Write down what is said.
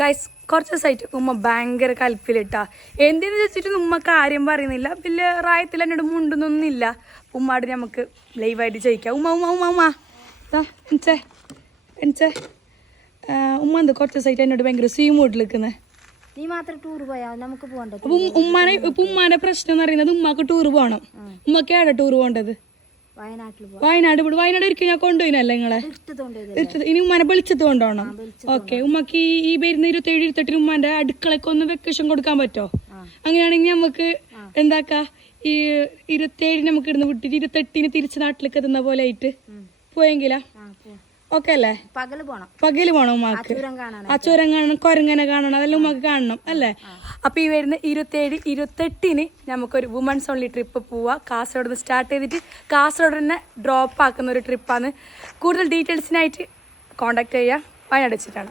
Guys കുറച്ച് ദിവസമായിട്ട് ഉമ്മ ഭയങ്കര കൽപ്പിലിട്ടാ. എന്തിനു വെച്ചിട്ട് ഉമ്മ കാര്യം പറയുന്നില്ല, വലിയ റായത്തിൽ എന്നോട് മുണ്ടുന്നൊന്നുമില്ല. ഉമ്മാട് നമുക്ക് ലൈവായിട്ട് ചോദിക്കാം. ഉമ്മ ഉമ്മ ഉമ്മ ഉമ്മ എണിച്ചേ എണിച്ചേ. ഉമ്മ എന്ത് കുറച്ച് ദിവസമായിട്ട് എന്നോട് ഭയങ്കര സ്വീമൂട്ടിൽ നിൽക്കുന്നത്. നീ മാത്രം ടൂർ പോയാ നമുക്ക് പോകണ്ട. ഉമ്മാനെ ഇപ്പൊ ഉമ്മാന്റെ പ്രശ്നം എന്ന് പറയുന്നത് ഉമ്മാക്ക് ടൂർ പോകണം. ഉമ്മക്ക് എവിടെ ടൂർ പോകേണ്ടത്? വയനാട് വയനാട് ഒരിക്കലും ഞാൻ കൊണ്ടുപോയിനല്ലേ നിങ്ങളെ. ഇനി ഉമ്മാനെ വെളിച്ചത്ത് കൊണ്ടുപോകണം. ഓക്കെ, ഉമ്മക്ക് ഈ വരുന്ന 27, 28 ഉമ്മാന്റെ അടുക്കളക്ക് ഒന്ന് വെക്കേഷൻ കൊടുക്കാൻ പറ്റോ? അങ്ങനെയാണെങ്കിൽ നമുക്ക് എന്താക്കാ, ഈ 27 നമുക്ക് ഇടുന്ന് വിട്ടിട്ട് 28 തിരിച്ച് നാട്ടിലേക്ക് എത്തുന്ന പോലെ ആയിട്ട് പോയെങ്കിലാ ഓക്കെ അല്ലേ? പകല് പോണം ഉമ്മാക്ക്. ആ ചുരം കാണണം, കൊരങ്ങനെ കാണണം, അതെല്ലാം ഉമ്മാക്ക് കാണണം അല്ലേ? അപ്പൊ ഈ വരുന്ന 27, 28 നമുക്കൊരു വുമൻസ് ഓൺലി ട്രിപ്പ് പോവാ. കാസർഗോഡ് നിന്ന് സ്റ്റാർട്ട് ചെയ്തിട്ട് കാസർഗോഡ് തന്നെ ഡ്രോപ്പ് ആക്കുന്ന ഒരു ട്രിപ്പാണ്. കൂടുതൽ ഡീറ്റെയിൽസിനായിട്ട് കോൺടാക്ട് ചെയ്യുക. വയനാട് വെച്ചിട്ടാണ്.